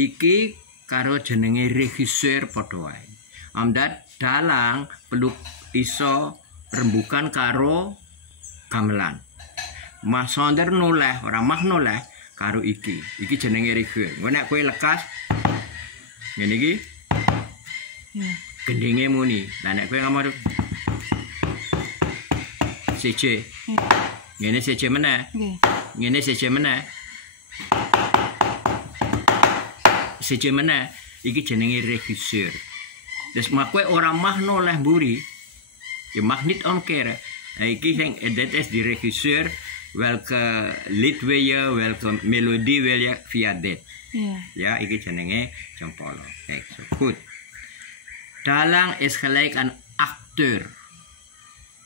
iki karo jenenge regisseur padha wae. Amdat dalang perlu iso rembukan karo gamelan. Mas Sonder noleh, ora mah noleh karo iki. Iki jenenge regisseur. Engko nek kowe lekas ngene iki. Ya. Gendenge muni. Lah nek kowe ngomong CC. Ngene CC meneh. Nggih. Ngene CC meneh. CC meneh iki jenenge regisseur. Terus mak kowe ora mah noleh mburi. Ya magnet om kere. Nah, iki sing edetes di regisseur welke lead weer, welke melodie weer via dit. Ja. Ja, iki jenenge Jempolo. Kijk, zo goed. Dalang is gelijk aan acteur.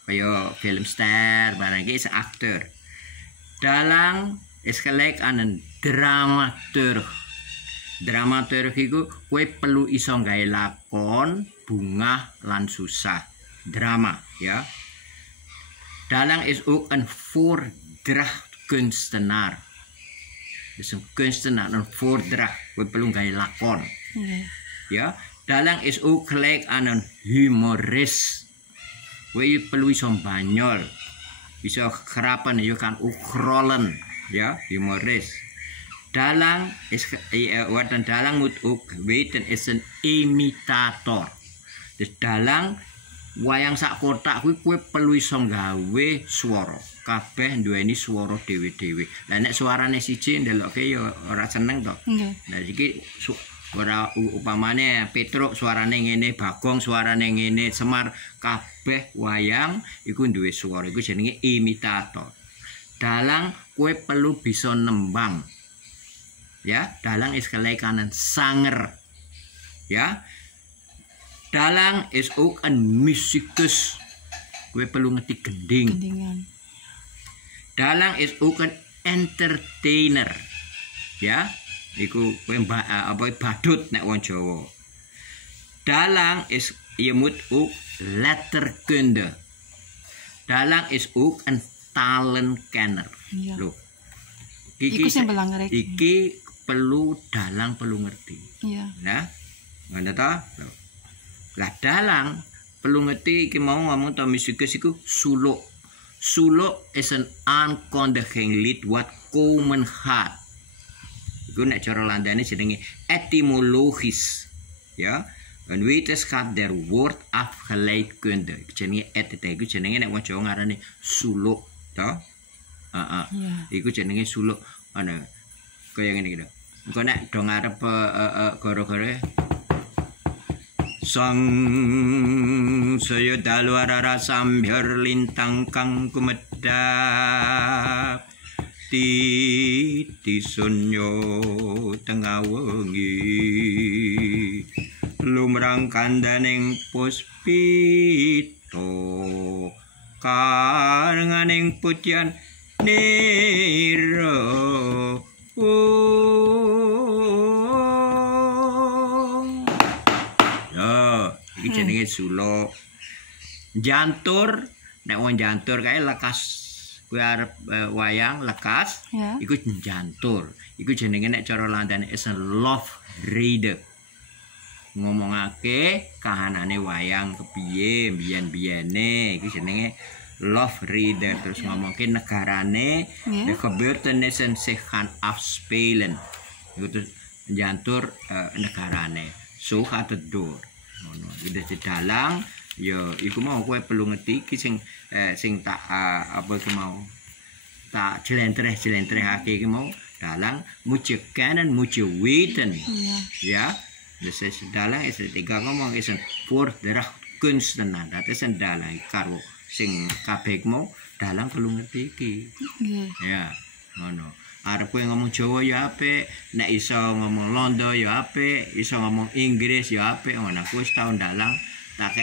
Kayak filmster, barang iki is acteur. Dalang is gelijk aan een dramaturg. Dramaturg iku kowe perlu iso gawe lakon, bungah lan susah. Drama, ya. Dalang is ook een voordrachtkunstenaar. Dus een kunstenaar, een voordracht. We perlu gawe lakon. Ja. Dalang is ook gelijk aan een humorist. We perlu iso banyol. Iso grappen, je kan ook grollen. Ja, humorist. Dalang is wat een dalang moet ook weten is een imitator. Dus dalang wayang sak kotak kuwi kowe perlu iso gawe swara. Kabeh duweni swara dhewe-dhewe. Lah nek suarane siji ndelokke ya ora seneng to. Nggih. Lah iki ora upamane Petruk suarane ngene, Bagong suarane ngene, Semar kabeh wayang iku duwe swara. Iku jenenge imitator. Dalang kowe perlu bisa nembang. Ya, dalang is gelijk aan een zanger. Ja. Dalang is ook een muzikus. Kowe perlu ngerti gending. Gendingan. Dalang is ook een entertainer. Ya, iku kowe badut nek wong Jawa. Dalang is je moet ook letterkunde. Dalang is ook een talenkenner. Ja. Loh. Iku sing belangrijk. Iki perlu dalang perlu ngerti. Iya. Nah, ngono to? Lah dalang perlu ngerti iki mau ngomong to musikus iku suluk. Suluk is een aankondiging lied wat komen gaat. Iku nek cara landane jenenge etymologisch. Ja, een wetenschap der woordafgeleidkunde. Jenenge iku jenenge nek wong Jawa ngarani suluk, to? Heeh. Iku jenenge suluk ana kaya ngene iki. Engko nek do ngarep gara-gara sang saya dalwarara sambyar lintang kang kumedhap titisunyo tengah wengi lumrang kandaning puspito karenganing putyan niro iki jenenge suluk. Jantur, nek wong jantur kae lekas kowe arep wayang lekas, Ya. iku jantur. Iku jenenge nek cara landane is a love reader. Ngomongake kahanane wayang kepiye, biyen-biyene, iku jenenge love reader. Terus ngomongke negarane, de gebeurtenissen zich gaan afspelen. Iku terus jantur negarane. So gaat het door. Ngono. Iki dalang ya iku mau kowe perlu ngerti iki sing tak apa iku mau tak jelentreh-jelentrehake iki mau dalang moet je kennen, moet je weten. Ja. Dus dalang is het tiga ngomong is een voordrachtkunstenaar. Dat is een dalang karo sing kabeh mau dalang perlu ngerti iki. Ya, ngono. Arep kowe ngomong Jawa ya apik, nek iso ngomong Londo ya apik, iso ngomong Inggris ya apik, ngono aku wis tau dalang tak